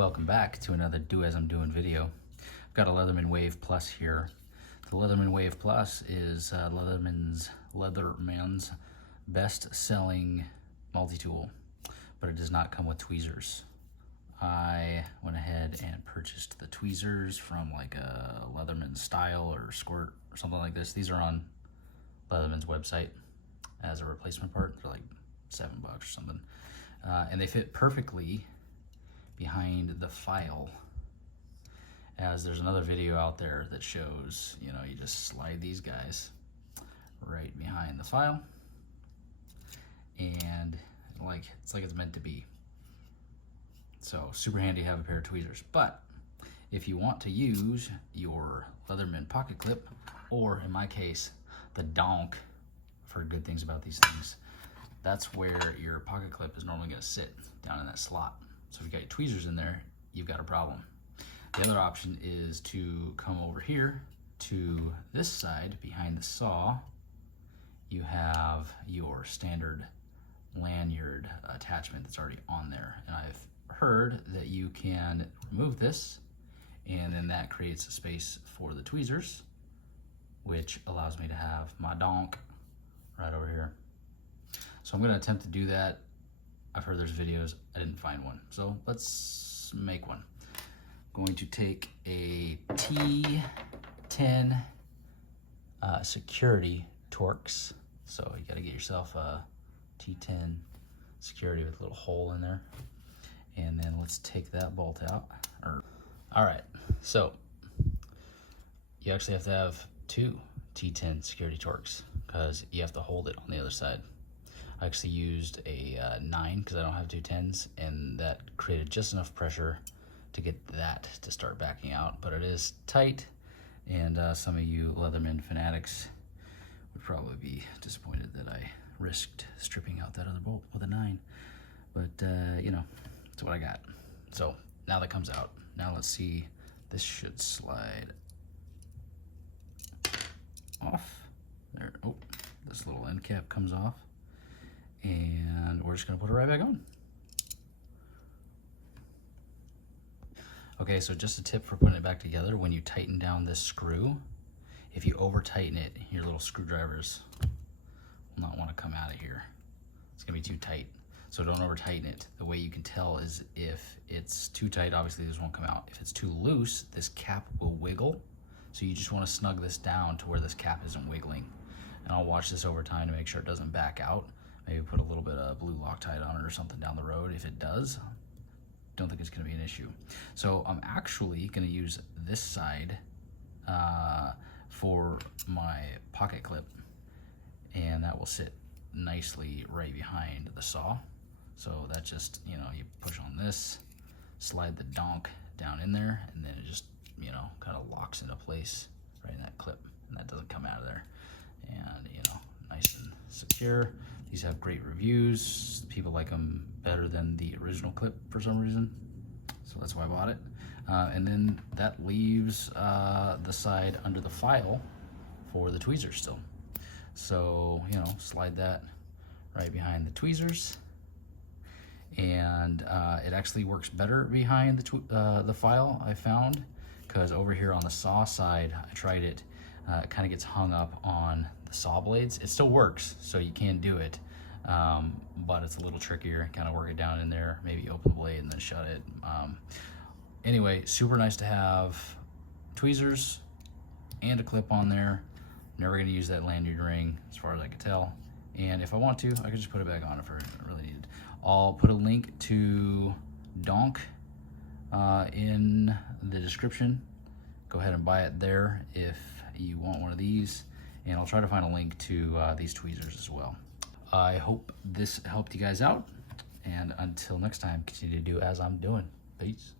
Welcome back to another Do As I'm Doing video. I've got a Leatherman Wave Plus here. The Leatherman Wave Plus is Leatherman's best-selling multi-tool, but it does not come with tweezers. I went ahead and purchased the tweezers from like a Leatherman Style or Squirt or something like this. These are on Leatherman's website as a replacement part. They're like $7 or something. And they fit perfectly behind the file, as there's another video out there that shows, you know, you just slide these guys right behind the file and it's like it's meant to be. So super handy to have a pair of tweezers. But if you want to use your Leatherman pocket clip, or in my case the Donk, I've heard good things about these things, that's where your pocket clip is normally going to sit, down in that slot. So if you got your tweezers in there, you've got a problem. The other option is to come over here to this side behind the saw. You have your standard lanyard attachment that's already on there. And I've heard that you can remove this, and then that creates a space for the tweezers, which allows me to have my Donk right over here. So I'm going to attempt to do that. I've heard there's videos, I didn't find one. So let's make one. I'm going to take a T10 security Torx. So you got to get yourself a T10 security with a little hole in there. And then let's take that bolt out. All right, so you actually have to have two T10 security Torx because you have to hold it on the other side. I actually used a 9 because I don't have two 10s, and that created just enough pressure to get that to start backing out. But it is tight, and some of you Leatherman fanatics would probably be disappointed that I risked stripping out that other bolt with a 9. But, you know, that's what I got. So now that comes out. Now let's see. This should slide off. There. Oh, this little end cap comes off. And we're just gonna put it right back on. Okay, so just a tip for putting it back together: when you tighten down this screw, if you over tighten it, your little screwdrivers will not want to come out of here. It's gonna be too tight. So don't over tighten it. The way you can tell is if it's too tight, obviously this won't come out. If it's too loose, this cap will wiggle. So you just want to snug this down to where this cap isn't wiggling. And I'll watch this over time to make sure it doesn't back out. Maybe put a little bit of blue Loctite on it or something down the road. If it does, don't think it's gonna be an issue. So I'm actually gonna use this side for my pocket clip, and that will sit nicely right behind the saw. So that just, you know, you push on this, slide the Donk down in there, and then it just, you know, kind of locks into place right in that clip, and that doesn't come out of there. And, you know, nice and secure. These have great reviews. People like them better than the original clip for some reason. So that's why I bought it. And then that leaves the side under the file for the tweezers still. So, you know, slide that right behind the tweezers. And it actually works better behind the file, I found, because over here on the saw side, I tried it. It kind of gets hung up on the saw blades. It still works, so you can do it, but it's a little trickier. Kind of work it down in there, maybe open the blade and then shut it. Anyway, super nice to have tweezers and a clip on there. Never gonna use that lanyard ring as far as I can tell. And if I want to, I could just put it back on if I really need it. I'll put a link to Donk in the description. Go ahead and buy it there if you want one of these, and I'll try to find a link to these tweezers as well. I hope this helped you guys out, and until next time, continue to do as I'm doing. Peace.